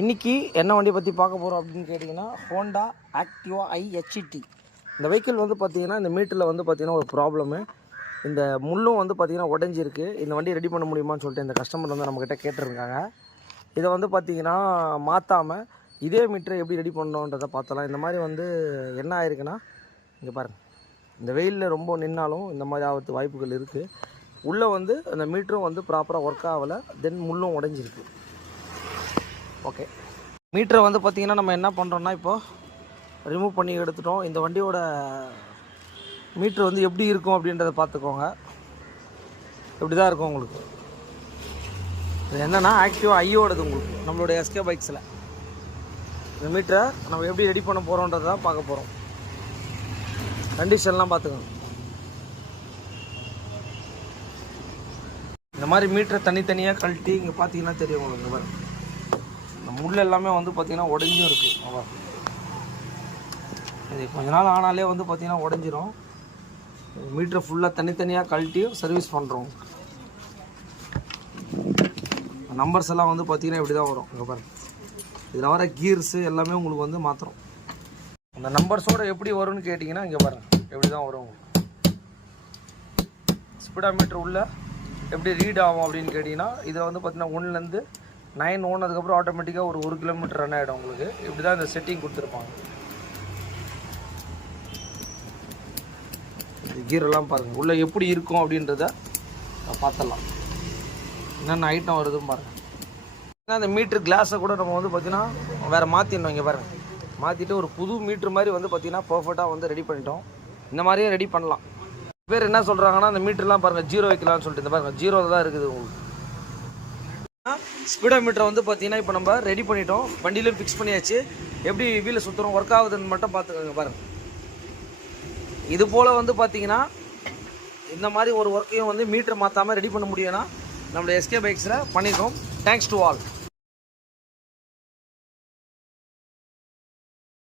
இன்றைக்கி என்ன வண்டி பற்றி பார்க்க போகிறோம் அப்படின்னு கேட்டிங்கன்னா ஹோண்டா ஆக்டிவா IHT. இந்த வெஹிக்கிள் வந்து பார்த்திங்கன்னா இந்த மீட்டரில் வந்து பார்த்திங்கன்னா ஒரு ப்ராப்ளமு. இந்த முள்ளும் வந்து பார்த்திங்கன்னா உடஞ்சிருக்கு. இந்த வண்டி ரெடி பண்ண முடியுமான்னு சொல்லிட்டு இந்த கஸ்டமர் வந்து நம்மக்கிட்ட கேட்டிருக்காங்க. இதை வந்து பார்த்திங்கன்னா மாற்றாமல் இதே மீட்டரை எப்படி ரெடி பண்ணணுன்றதை பார்த்தலாம். இந்த மாதிரி வந்து என்ன ஆயிருக்குன்னா இங்கே பாருங்கள், இந்த வெயிலில் ரொம்ப நின்னாலும் இந்த மாதிரி ஆகிறதுக்கு வாய்ப்புகள் இருக்குது. உள்ளே வந்து அந்த மீட்டரும் வந்து ப்ராப்பராக ஒர்க் ஆகலை, தென் முள்ளும் உடஞ்சிருக்கு. ஓகே, மீட்டரை வந்து பார்த்திங்கன்னா நம்ம என்ன பண்ணுறோன்னா இப்போது ரிமூவ் பண்ணி எடுத்துட்டோம். இந்த வண்டியோட மீட்ரு வந்து எப்படி இருக்கும் அப்படின்றத பார்த்துக்கோங்க. இப்படி தான் இருக்கும் உங்களுக்கு. இது என்னென்னா ஆக்டிவா ஐயோடது உங்களுக்கு நம்மளுடைய SK பைக்ஸில். இந்த மீட்டரை நம்ம எப்படி ரெடி பண்ண போகிறோன்றதை தான் பார்க்க போகிறோம். கண்டிஷன்லாம் பார்த்துக்கோங்க. இந்த மாதிரி மீட்டரை தனித்தனியாக கழட்டி இங்கே பார்த்தீங்கன்னா தெரியும் உங்களுக்கு. பாருங்க, இந்த முள் எல்லாமே வந்து பார்த்திங்கன்னா உடஞ்சும் இருக்குது. இது கொஞ்ச நாள் ஆனாலே வந்து பார்த்திங்கன்னா உடஞ்சிரும். மீட்டரை ஃபுல்லாக தனித்தனியாக கழட்டியும் சர்வீஸ் பண்ணுறோம். நம்பர்ஸ் எல்லாம் வந்து பார்த்திங்கன்னா இப்படி தான் வரும். இங்கே பாருங்கள், இதில் வர கீர்ஸு எல்லாமே உங்களுக்கு வந்து மாற்றுறோம். அந்த நம்பர்ஸோடு எப்படி வரும்னு கேட்டிங்கன்னா இங்கே பாருங்கள், எப்படி தான் வரும் உங்களுக்கு. ஸ்பீடா மீட்ரு உள்ள எப்படி ரீட் ஆகும் அப்படின்னு கேட்டிங்கன்னா இதில் வந்து பார்த்திங்கன்னா 1லேருந்து 9 ஓனதுக்கப்புறம் ஆட்டோமேட்டிக்காக ஒரு 1 கிலோமீட்டர் ரன் ஆகிடும் உங்களுக்கு. இப்படி தான் இந்த செட்டிங் கொடுத்துருப்பாங்க. கீரெல்லாம் பாருங்கள் உள்ளே எப்படி இருக்கும் அப்படின்றத பார்த்துடலாம். என்னென்ன ஐட்டம் வருதுன்னு பாருங்கள். ஏன்னா அந்த மீட்ரு கிளாஸை கூட நம்ம வந்து பார்த்திங்கன்னா வேறு மாற்றிடணும். இங்கே பாருங்கள், மாற்றிட்டு ஒரு புது மீட்ரு மாதிரி வந்து பார்த்திங்கன்னா பர்ஃபெக்டாக வந்து ரெடி பண்ணிட்டோம். இந்த மாதிரியே ரெடி பண்ணலாம். பேர் என்ன சொல்கிறாங்கன்னா அந்த மீட்டர்லாம் பாருங்கள் 0 வைக்கலாம்னு சொல்லிட்டு. இந்த பாருங்கள் 0 தான் இருக்குது உங்களுக்கு. ஸ்பீடோ மீட்டரை வந்து பார்த்தீங்கன்னா இப்போ நம்ம ரெடி பண்ணிட்டோம். வண்டியிலும் ஃபிக்ஸ் பண்ணியாச்சு. எப்படி வீலை சுற்றுறோம் ஒர்க் ஆகுதுன்னு மட்டும் பார்த்துக்கோங்க. பாருங்கள், இது போல் வந்து பார்த்தீங்கன்னா இந்த மாதிரி ஒரு ஒர்க்கையும் வந்து மீட்டர் மாற்றாமல் ரெடி பண்ண முடியும்னா நம்மளுடைய SK பைக்ஸில் பண்ணியிருக்கோம். Thanks to all.